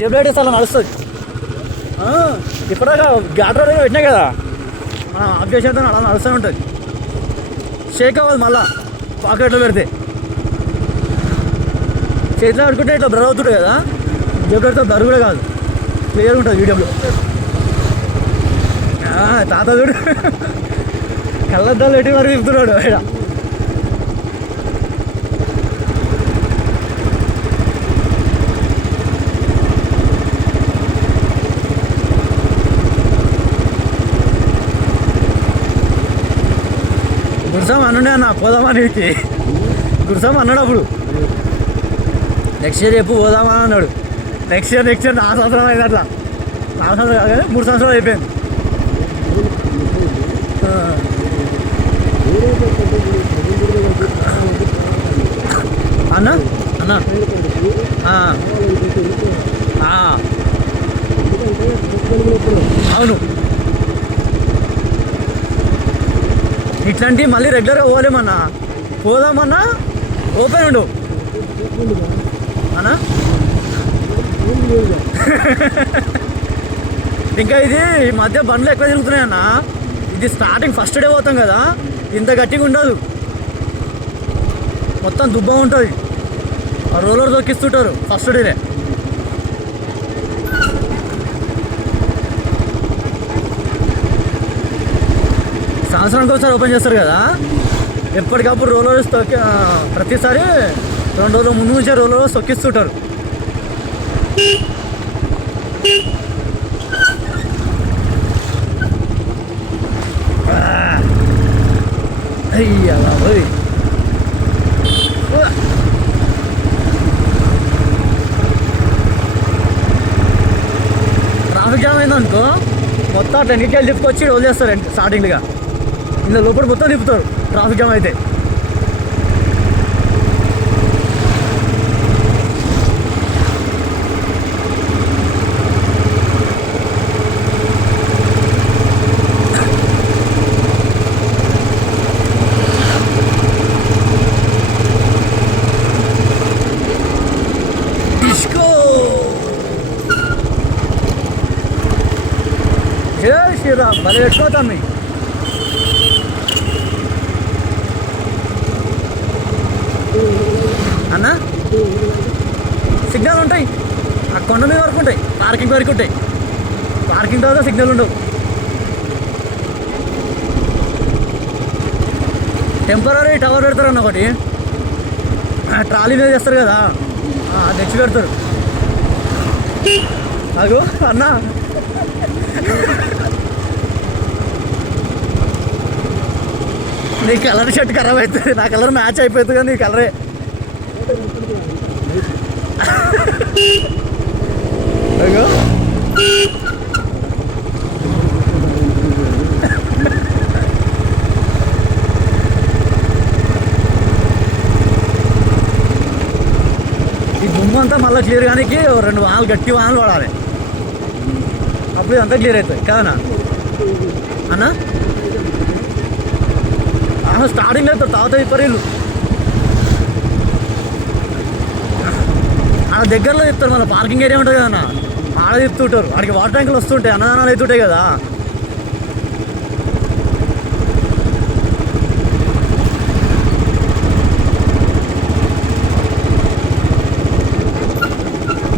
జేబులైట్ వేస్తే అలా నడుస్తుంది. ఇప్పటిదాకా గ్యాటర్ పెట్టినా కదా మనం ఆఫ్ చేసేద్దాం, అలా నడుస్తూ ఉంటుంది. షేక్ అవ్వదు మళ్ళా పాకెట్లో పెడితే. చేతిలో పెట్టుకుంటే ఇట్లా బ్లర్ అవుతుంటుంది కదా, జేబులో పెడితే బ్లర్ కూడా కాదు, క్లియర్ ఉంటుంది వీడియోలో. తాత చూడు కళ్ళద్దాలు పెట్టి మరి తిప్పుతున్నాడు ఇక్కడ. గురుసాం అన్నుండే అన్న పోదామా నీకు, గురుసాం అన్నాడు అప్పుడు. నెక్స్ట్ ఇయర్ చెప్పు పోదామా అన్నాడు. నెక్స్ట్ ఇయర్ 4 సంవత్సరాలు అయింది. అట్లా 4 సంవత్సరాలు కాదు కానీ 3 సంవత్సరాలు అయిపోయింది. అన్నా అన్నా అవును, ఇట్లాంటివి మళ్ళీ రెగ్యులర్గా పోలేమన్నా. పోదామన్నా ఓపెన్ ఉండు అన్నా. ఇంకా ఇది ఈ మధ్య బండ్లు ఎక్కువ తిరుగుతున్నాయి అన్న. ఇది స్టార్టింగ్ ఫస్ట్ డే పోతాం కదా, ఇంత గట్టిగా ఉండదు, మొత్తం దుబ్బ ఉంటుంది. ఆ రోలర్ దొక్కిస్తుంటారు ఫస్ట్ డేనే. సంవత్సరానికి ఒకసారి ఓపెన్ చేస్తారు కదా, ఎప్పటికప్పుడు రోలర్స్ తొక్కి ప్రతిసారి 2 రోజుల ముందు నుంచే రోలర్స్ తొక్కిస్తుంటారు. అయ్యా బాబోయ్, ట్రాఫిక్ జామ్ అయిందనుకో మొత్తం అట్లా ఎన్నికలు తిప్పుకొచ్చి రోజు చేస్తారు స్టార్టింగ్గా. ఇందులో లోపల మొత్తం తిప్పుతారు ట్రాఫిక్ జామ్ అయితే. జై శ్రీరామ్, భలే పెట్టుకోతాం మీ అన్న. సిగ్నల్ ఉంటాయి ఆ కొండ మీద వరకు ఉంటాయి, పార్కింగ్ వరకు ఉంటాయి. పార్కింగ్ తర్వాత సిగ్నల్ ఉండవు. టెంపరీ టవర్ పెడతారన్న ఒకటి, ట్రాలీ మీద చేస్తారు కదా, తెచ్చి పెడతారు. అగో అన్న నీ కలర్ షర్ట్ ఖరాబ్ అవుతుంది, నా కలర్ మ్యాచ్ అయిపోతుంది కానీ నీ కలరే. అయ్యో ఈ దుమ్ము అంతా మళ్ళీ క్లియర్ కానీ 2 వానలు గట్టి వానలు పడాలి, అప్పుడు ఇదంతా క్లియర్ అవుతుంది కదనా అన్న. స్టార్టింగ్ అవుతారు తాత విపరీలు ఆడ దగ్గరలో చెప్తారు. మళ్ళీ పార్కింగ్ ఏరియా ఉంటుంది కదన్నా, ఆడ చెప్తుంటారు. ఆడికి వాటర్ ట్యాంకులు వస్తుంటాయి, అన్నదానాలు అవుతుంటాయి కదా.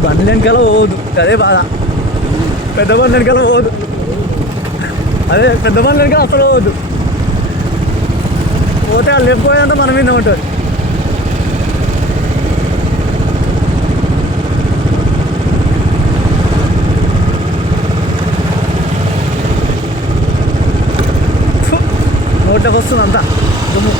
బండ్లు వెనకాల పోవద్దు, అదే బాధ. పెద్ద బండ్లు వెనకాల పోవద్దు, అదే పెద్ద బండ్లు వెనకాల అసలు పోవద్దు. పోతే వాళ్ళు లేకపోయేంత మన మీద ఉంటుంది. నోట్లోకి వస్తుంది అంతా దుమ్ము.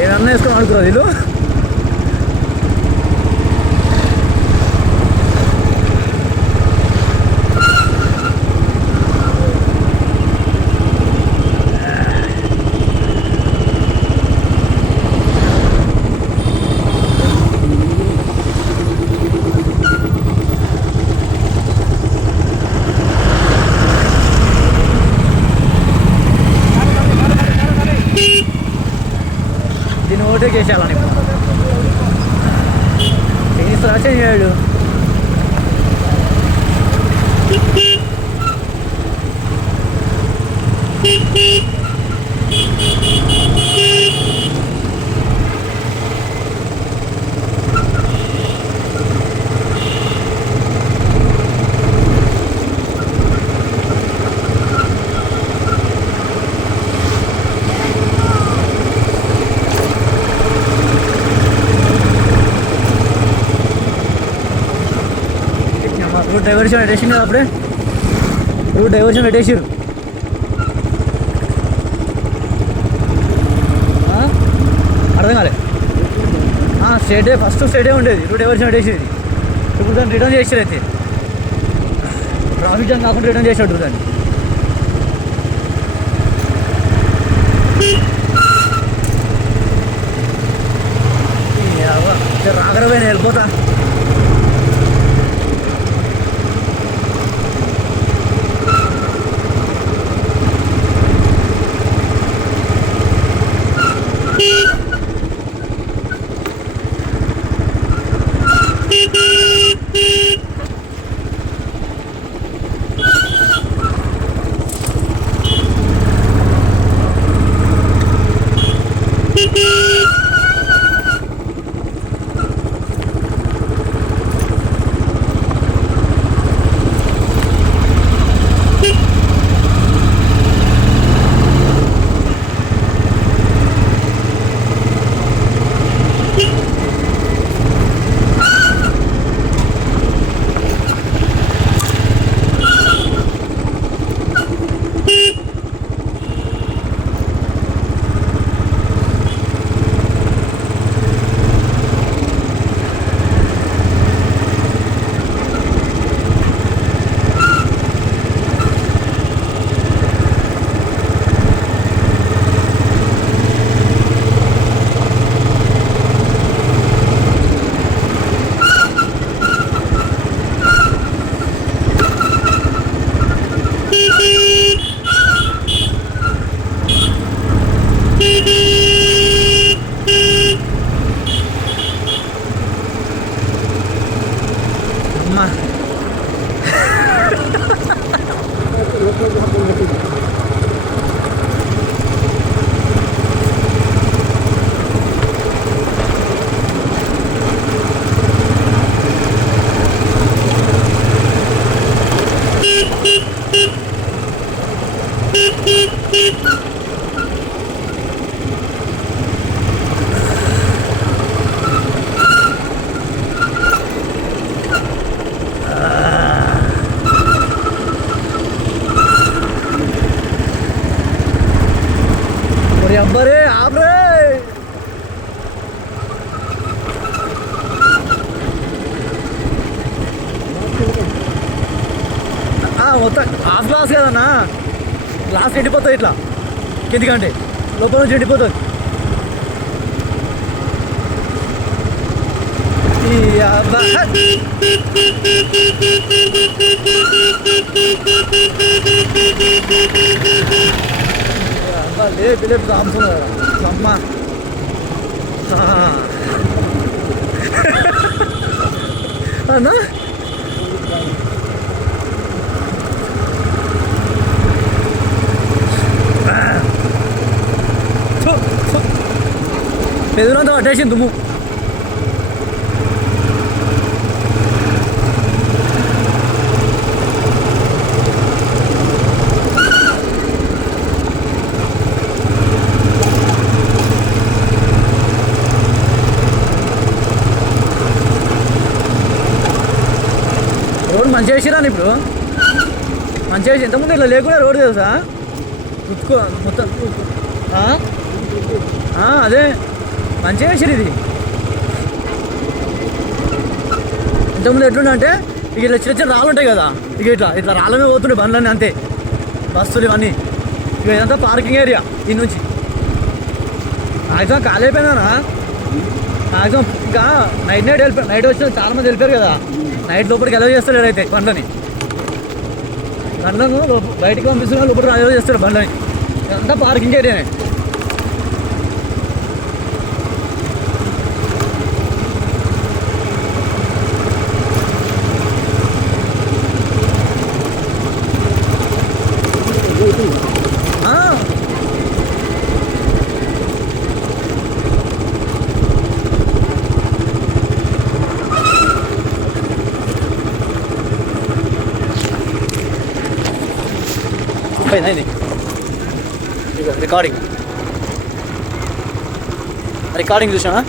ఏదన్నా వేసుకొని ఆడుకున్నారు వీళ్ళు. ఓవర్టేక్ చేసేయాలని చేయిస్తారా చేయడు. రూట్ డైవర్షన్ పెట్టేసింది కదా అప్పుడే, రూట్ డైవర్షన్ పెట్టేసారు. అర్థం కాలే. స్ట్రేటే ఫస్ట్ స్ట్రేటే ఉండేది, రూట్ డైవర్షన్ పెట్టేసేది. ఇప్పుడు దాన్ని రిటర్న్ చేసారు. అయితే ట్రాఫిక్ జామ్ కాకుండా రిటర్న్ చేసాడు దాన్ని. రాగరపోయినా వెళ్ళిపోతా. అబ్బరే ఆబ్రే మొత్తం హాఫ్ గ్లాస్ కదన్నా, గ్లాస్ ఎండిపోతుంది ఇట్లా కిందికంటే, లోపల నుంచి ఎండిపోతుంది. లేపు సాంసంగ్ అమ్మ అన్నా పెదనంతా పట్టేసింది దుమ్ము. రోడ్ మంచిగా వేసిరాను ఇప్పుడు, మంచిగా వేసి ఇంతకుముందు ఇట్లా లేకుండా రోడ్ తెలుసా ఉత్తుకో మొత్తం. అదే మంచిగా వేసారు ఇది. ఇంతకుముందు ఎట్లుండే ఇక ఇట్లా చిన్న చిన్న రాళ్ళు ఉంటాయి కదా, ఇక ఇట్లా ఇట్లా రాళ్ళనే పోతుండే బండ్లన్నీ, అంతే బస్సులు ఇవన్నీ. ఇక ఇదంతా పార్కింగ్ ఏరియా. దీని నుంచి మ్యాక్సిమం ఖాళీ అయిపోయిందనా, మ్యాక్సిమం ఇంకా నైట్ వచ్చిన చాలామంది వెళ్ళిపోయారు కదా, నైట్ లోపలికి అలౌ చేస్తారు అయితే బండ్లని బయటికి పంపిస్తున్నా, లోపలికి అలౌ చేస్తారు బండ్లని. ఇదంతా పార్కింగ్ ఏరియానే. అయిపోయింది ఇది రికార్డింగ్ చూసానా